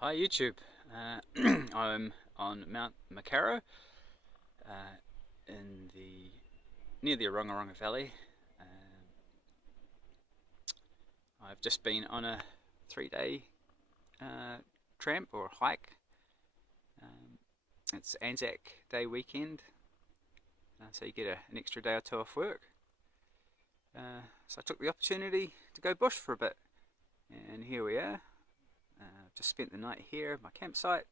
Hi YouTube, I'm on Mt McKerrow in near the Orongorongo Valley. I've just been on a 3-day tramp or hike. It's Anzac Day weekend, so you get an extra day or two off work. So I took the opportunity to go bush for a bit, and here we are. Just spent the night here at my campsite,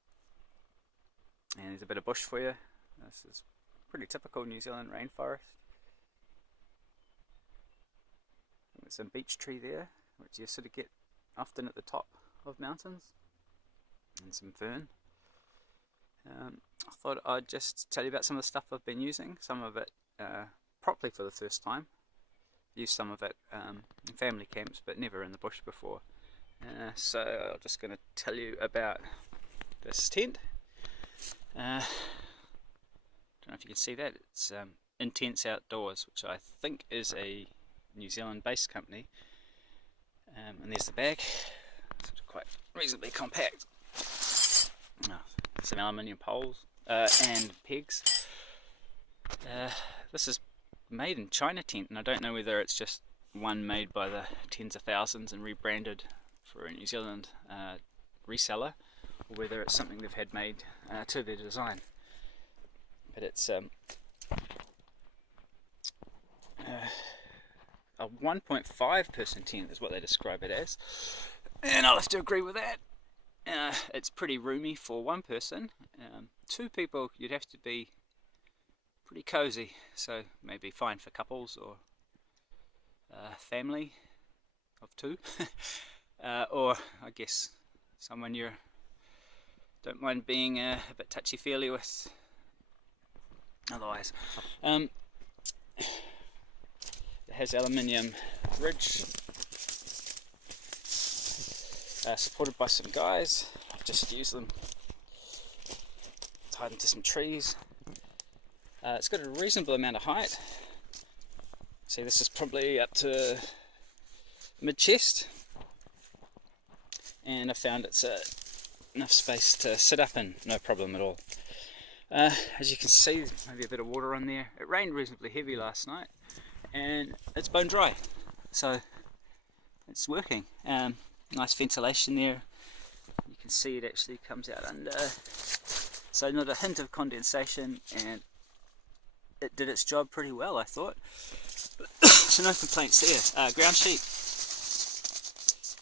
and there's a bit of bush for you. This is pretty typical New Zealand rainforest. There's some beech tree there, which you sort of get often at the top of mountains, and some fern. I thought I'd just tell you about some of the stuff I've been using, some of it properly for the first time. Used some of it in family camps, but never in the bush before. So I'm just going to tell you about this tent. Don't know if you can see that. It's Intense Outdoors, which I think is a New Zealand based company. And there's the bag, sort of quite reasonably compact. Some aluminium poles and pegs. This is made in China tent, and I don't know whether it's just one made by the tens of thousands and rebranded for a New Zealand reseller, or whether it's something they've had made to their design. But it's a 1.5 person tent is what they describe it as, and I'll have to agree with that. It's pretty roomy for one person. Two people, you'd have to be pretty cozy, so maybe fine for couples or family of two. Or I guess someone you don't mind being a bit touchy-feely with otherwise. It has aluminium ridge, supported by some guys. I've just used them, tied into some trees. It's got a reasonable amount of height. See, this is probably up to mid-chest, and I found it's enough space to sit up in, no problem at all. As you can see, maybe a bit of water on there. It rained reasonably heavy last night, and it's bone dry, so it's working. Nice ventilation there. You can see it actually comes out under, so not a hint of condensation, and it did its job pretty well, I thought. So no complaints there. Ground sheet,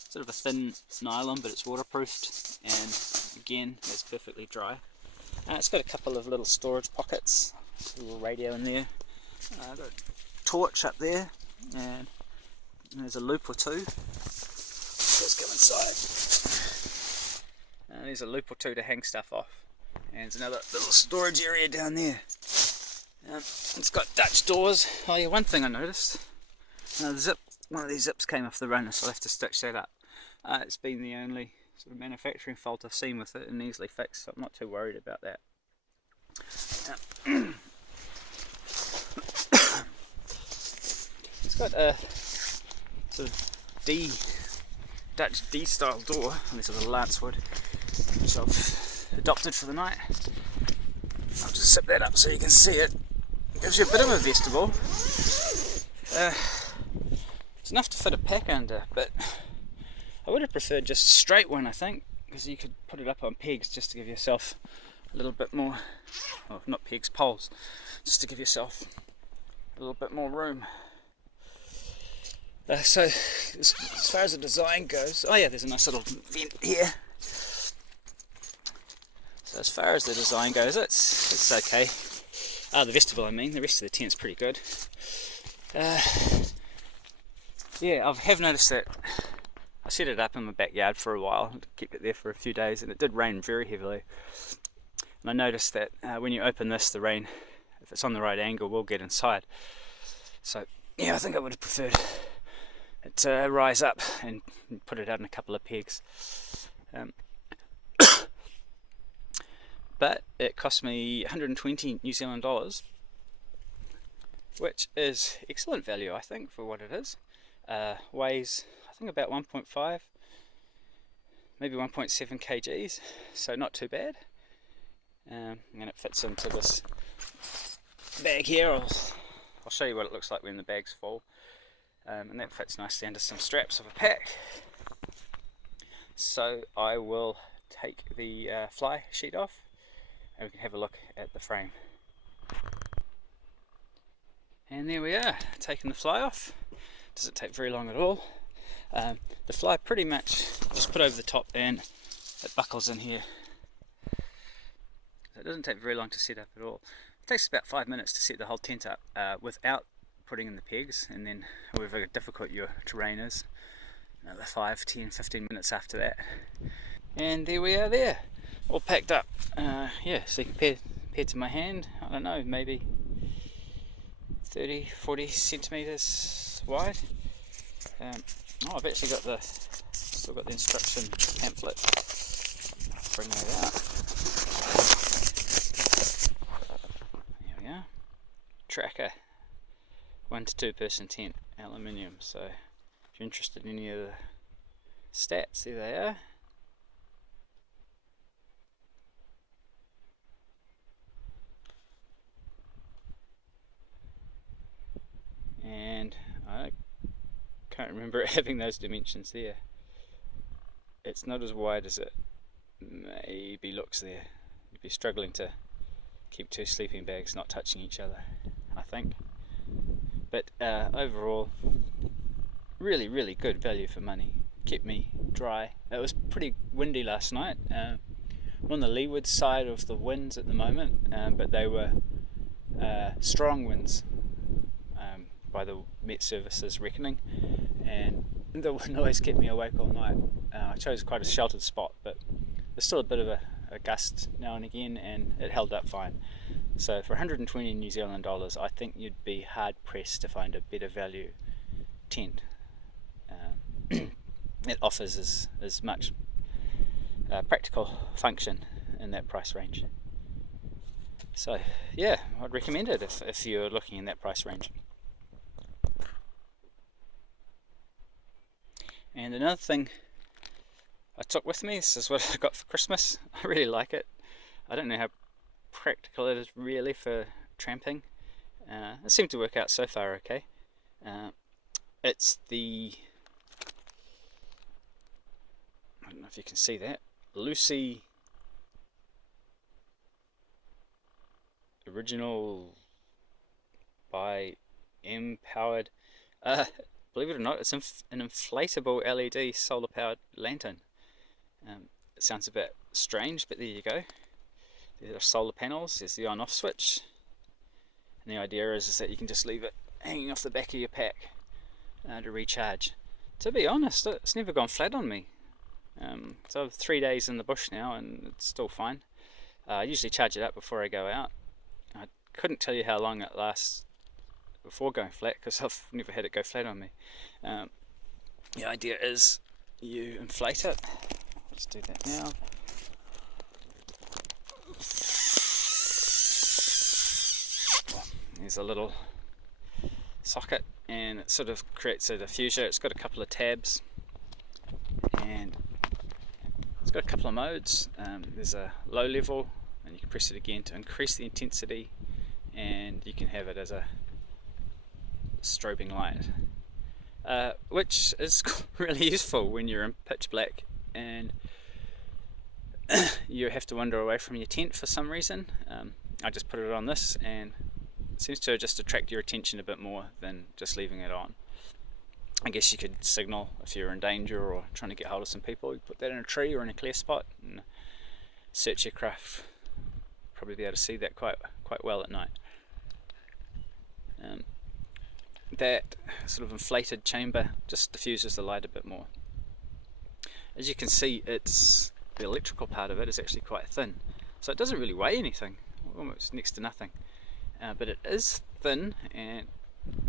sort of a thin nylon, but it's waterproofed, and again, it's perfectly dry. It's got a couple of little storage pockets, a little radio in there. I've got a torch up there, and there's a loop or two. Let's go inside. There's a loop or two to hang stuff off, and there's another little storage area down there. It's got Dutch doors. Oh yeah, one thing I noticed, one of these zips came off the runner, so I'll have to stitch that up. It's been the only sort of manufacturing fault I've seen with it, and easily fixed, so I'm not too worried about that. It's got a sort of Dutch D style door, and this is a lancewood, which I've adopted for the night. I'll just zip that up so you can see it. Gives you a bit of a vestibule. It's enough to fit a pack under, but I would have preferred just a straight one, I think, because you could put it up on pegs just to give yourself a little bit more, well, not pegs, poles, just to give yourself a little bit more room. So as far as the design goes, oh yeah, there's a nice little vent here. So as far as the design goes, it's okay. The vestibule, I mean, the rest of the tent's pretty good. Yeah, I have noticed that I set it up in my backyard for a while, kept it there for a few days, and it did rain very heavily. And I noticed that when you open this, the rain, if it's on the right angle, will get inside. So yeah, I think I would have preferred it to rise up and put it out in a couple of pegs. But it cost me 120 New Zealand dollars, which is excellent value, I think, for what it is. Weighs, I think, about 1.5, maybe 1.7 kgs, so not too bad. And it fits into this bag here. I'll show you what it looks like when the bag's full. And that fits nicely under some straps of a pack. So I will take the fly sheet off and we can have a look at the frame. And there we are, taking the fly off. Doesn't take very long at all. The fly pretty much just put over the top and it buckles in here. So it doesn't take very long to set up at all. It takes about 5 minutes to set the whole tent up without putting in the pegs, and then however difficult your terrain is, another 5, 10, 15 minutes after that. And there we are there, all packed up. Yeah, so compared to my hand, I don't know, maybe 30, 40 centimeters wide. Oh, I've actually got still got the instruction pamphlet. I'll bring that out. There we are. Tracker, 1 to 2 person tent, aluminium. So if you're interested in any of the stats, there they are. And I can't remember having those dimensions there. It's not as wide as it maybe looks there. You'd be struggling to keep 2 sleeping bags not touching each other, I think. But overall, really good value for money. Kept me dry. It was pretty windy last night. I'm on the leeward side of the winds at the moment, but they were strong winds by the Met Service's reckoning, and the noise kept me awake all night. I chose quite a sheltered spot, but there's still a bit of a gust now and again, and it held up fine. So for 120 New Zealand dollars, I think you'd be hard pressed to find a better value tent. It offers as much practical function in that price range. So yeah, I'd recommend it if you're looking in that price range. And another thing I took with me, this is what I got for Christmas. I really like it. I don't know how practical it is really for tramping. It seemed to work out so far okay. It's the, I don't know if you can see that, Luci original by M-powered, believe it or not, it's an inflatable LED solar powered lantern. It sounds a bit strange, but there you go. There are solar panels, there's the on off switch, and the idea is that you can just leave it hanging off the back of your pack to recharge. To be honest, it's never gone flat on me. So 3 days in the bush now and it's still fine. I usually charge it up before I go out. I couldn't tell you how long it lasts before going flat because I've never had it go flat on me. The idea is you inflate it. Let's do that now. There's a little socket and it sort of creates a diffuser. It's got a couple of tabs and it's got a couple of modes. There's a low level and you can press it again to increase the intensity, and you can have it as a strobing light, which is really useful when you're in pitch black and you have to wander away from your tent for some reason. I just put it on this and it seems to just attract your attention a bit more than just leaving it on. I guess you could signal if you're in danger or trying to get hold of some people. You put that in a tree or in a clear spot and search your craft. Probably be able to see that quite well at night. That sort of inflated chamber just diffuses the light a bit more. As you can see, the electrical part of it is actually quite thin, so it doesn't really weigh anything, almost next to nothing. But it is thin, and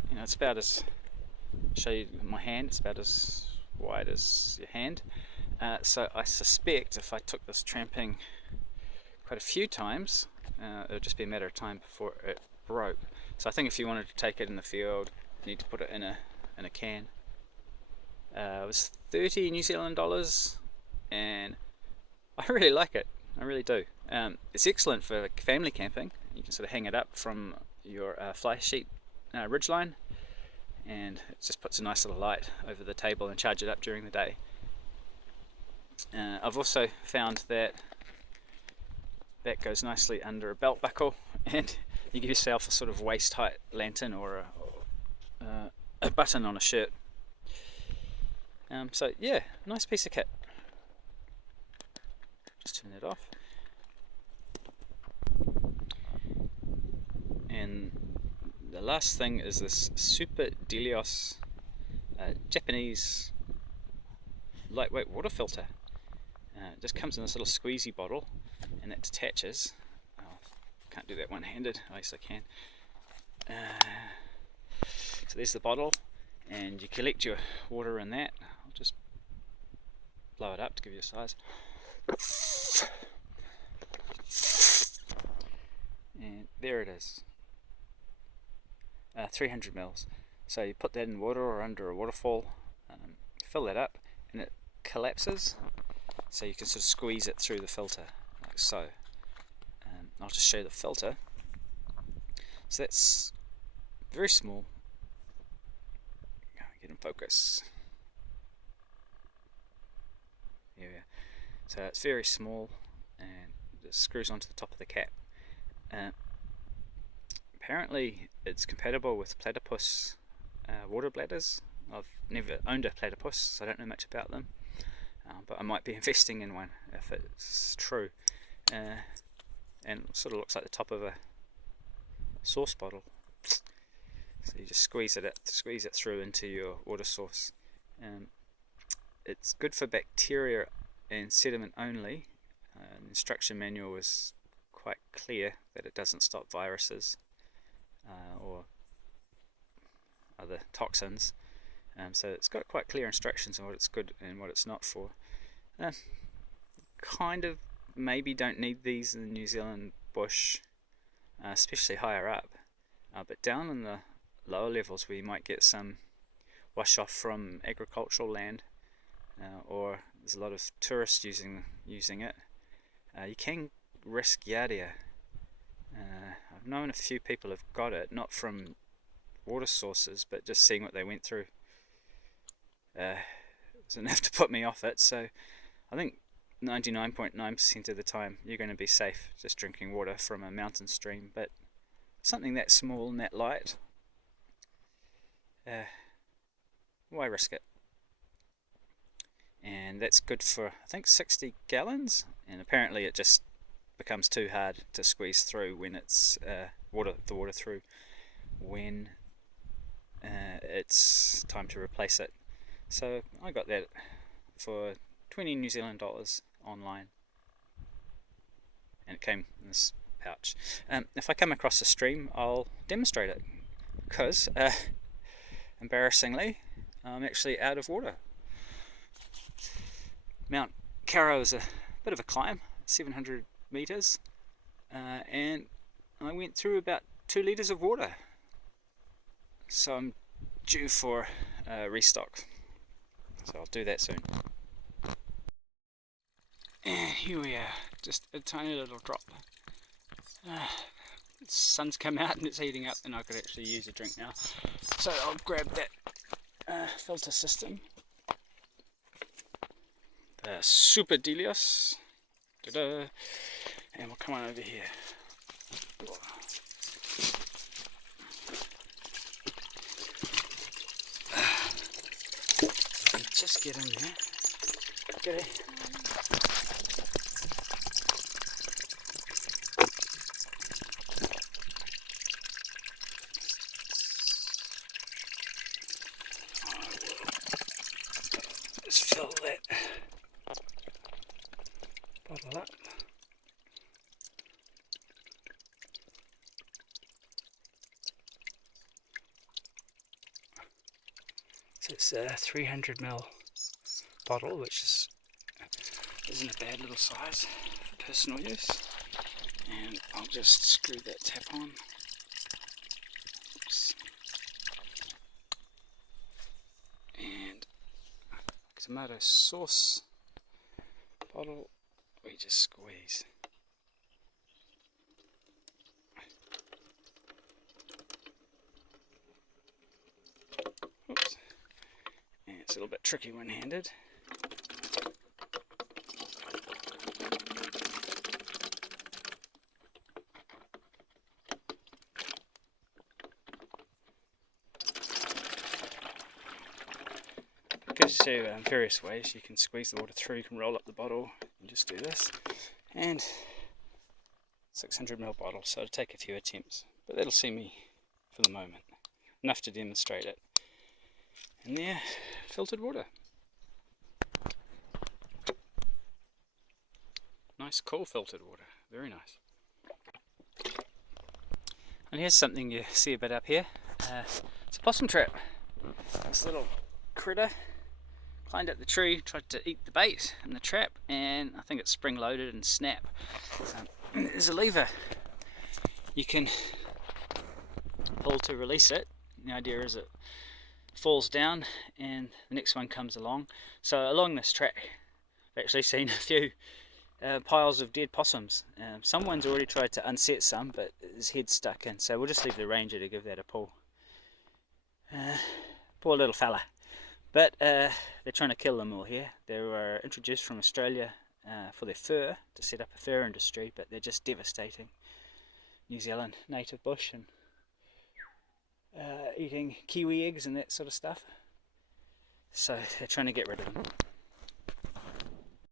you know, it's about as, show you my hand, it's about as wide as your hand. So I suspect if I took this tramping quite a few times, it would just be a matter of time before it broke. So I think if you wanted to take it in the field, you need to put it in a can. It was 30 New Zealand dollars and I really like it. I really do. It's excellent for family camping. You can sort of hang it up from your fly sheet ridgeline, and it just puts a nice little light over the table and charge it up during the day. I've also found that goes nicely under a belt buckle, and you give yourself a sort of waist height lantern or a button on a shirt. So yeah, nice piece of kit. Just turn it off. And the last thing is this super Delios Japanese lightweight water filter. It just comes in this little squeezy bottle, and it detaches. Oh, can't do that one-handed. At least I can. So there's the bottle, and you collect your water in that. I'll just blow it up to give you a size. And there it is. 300 mils. So you put that in water or under a waterfall, fill that up, and it collapses, so you can sort of squeeze it through the filter like so. I'll just show you the filter. So that's very small. Get in focus. Here we are. So it's very small, and it screws onto the top of the cap. Apparently it's compatible with platypus water bladders. I've never owned a platypus, so I don't know much about them, but I might be investing in one if it's true. And it sort of looks like the top of a sauce bottle. So you just squeeze it through into your water source. It's good for bacteria and sediment only. The instruction manual was quite clear that it doesn't stop viruses or other toxins. So it's got quite clear instructions on what it's good and what it's not for. Kind of maybe don't need these in the New Zealand bush, especially higher up, but down in the lower levels where you might get some wash off from agricultural land, or there's a lot of tourists using it, you can risk giardia. I've known a few people have got it, not from water sources, but just seeing what they went through. It was enough to put me off it. So I think 99.9% of the time you're going to be safe just drinking water from a mountain stream, but something that small and that light, why risk it? And that's good for, I think, 60 gallons, and apparently it just becomes too hard to squeeze through when it's the water through when it's time to replace it. So I got that for 20 New Zealand dollars online, and it came in this pouch. If I come across a stream, I'll demonstrate it, because embarrassingly I'm actually out of water. Mt McKerrow is a bit of a climb, 700 meters, and I went through about 2 litres of water, so I'm due for a restock, so I'll do that soon. And here we are, just a tiny little drop. The sun's come out and it's heating up, and I could actually use a drink now, so I'll grab that filter system. The Super Delios. Ta-da! And we'll come on over here. Just get in there. Okay. Just fill that bottle up. So it's a 300 ml bottle, which isn't a bad little size for personal use. And I'll just screw that tap on. Oops. And tomato sauce. bottle, we just squeeze. Oops. And it's a little bit tricky one-handed. It gives you various ways. You can squeeze the water through, you can roll up the bottle and just do this. And 600ml bottle, so it'll take a few attempts, but that'll see me for the moment. Enough to demonstrate it. And there, filtered water. Nice, cool filtered water. Very nice. And here's something you see a bit up here. It's a possum trap. This little critter climbed up the tree, tried to eat the bait in the trap, and I think it's spring loaded and snap. There's a lever you can pull to release it. The idea is it falls down and the next one comes along. So along this track I've actually seen a few piles of dead possums. Someone's already tried to unset some, but his head's stuck in, so we'll just leave the ranger to give that a pull. Poor little fella. But they're trying to kill them all here. They were introduced from Australia for their fur, to set up a fur industry, but they're just devastating New Zealand native bush and eating kiwi eggs and that sort of stuff. So they're trying to get rid of them.